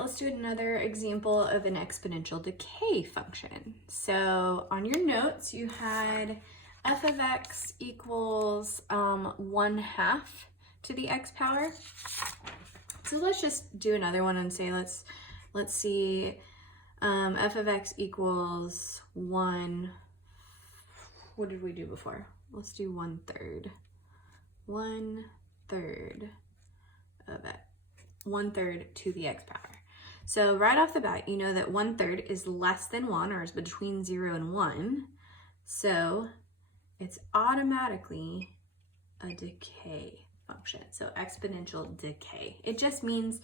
let's do another example of an exponential decay function. So on your notes, you had f of x equals 1/2 to the x power. So let's just do another one and say, let's see, f of x equals 1, what did we do before? Let's do 1/3. 1/3 of it. 1/3 to the x power. So right off the bat, you know that 1/3 is less than 1, or is between 0 and 1. So it's automatically a decay function. So exponential decay. It just means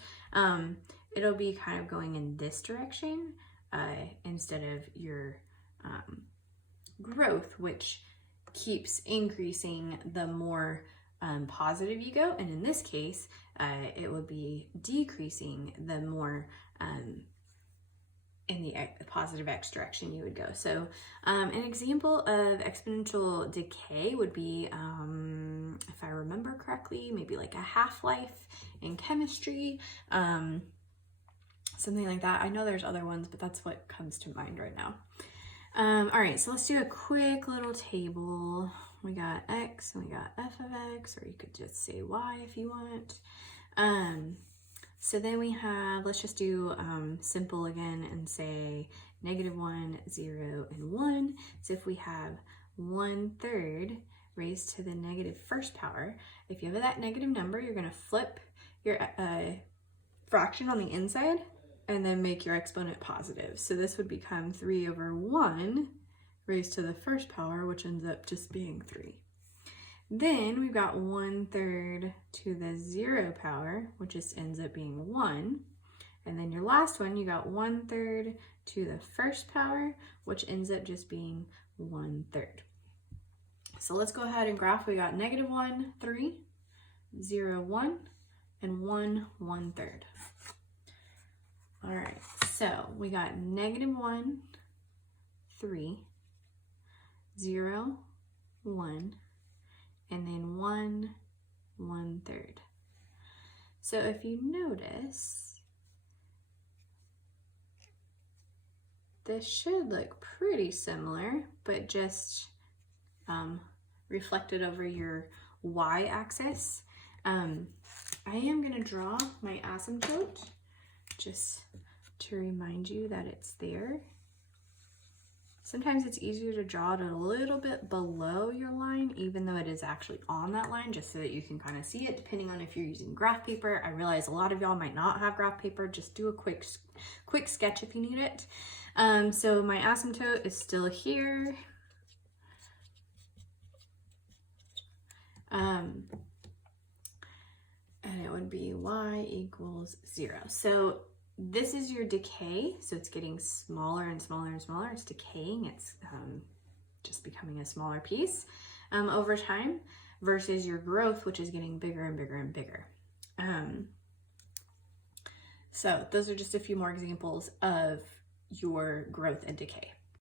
it'll be kind of going in this direction instead of your growth, which keeps increasing the more positive you go, and in this case it would be decreasing the more in the positive x direction you would go. So an example of exponential decay would be, if I remember correctly, maybe like a half-life in chemistry, something like that. I know there's other ones, but that's what comes to mind right now. All right, so let's do a quick little table. We got x and we got f of x, or you could just say y if you want. So then we have, let's just do simple again and say -1, 0, and 1. So if we have 1/3 raised to the negative first power, if you have that negative number, you're going to flip your fraction on the inside and then make your exponent positive. So this would become 3/1 raised to the first power, which ends up just being 3. Then we've got 1/3 to the 0 power, which just ends up being 1. And then your last one, you got 1/3 to the first power, which ends up just being 1/3. So let's go ahead and graph. We got -1, 3, 0, 1, and 1, 1/3. All right, so we got -1, 3, 0, 1, and then 1, 1/3. So if you notice, this should look pretty similar, but just reflected over your y-axis. I am going to draw my asymptote just to remind you that it's there. Sometimes it's easier to draw it a little bit below your line, even though it is actually on that line, just so that you can kind of see it, depending on if you're using graph paper. I realize a lot of y'all might not have graph paper. Just do a quick sketch if you need it. So my asymptote is still here. And it would be y equals 0. So this is your decay, so it's getting smaller and smaller and smaller. It's decaying, it's just becoming a smaller piece over time, versus your growth, which is getting bigger and bigger and bigger. So those are just a few more examples of your growth and decay.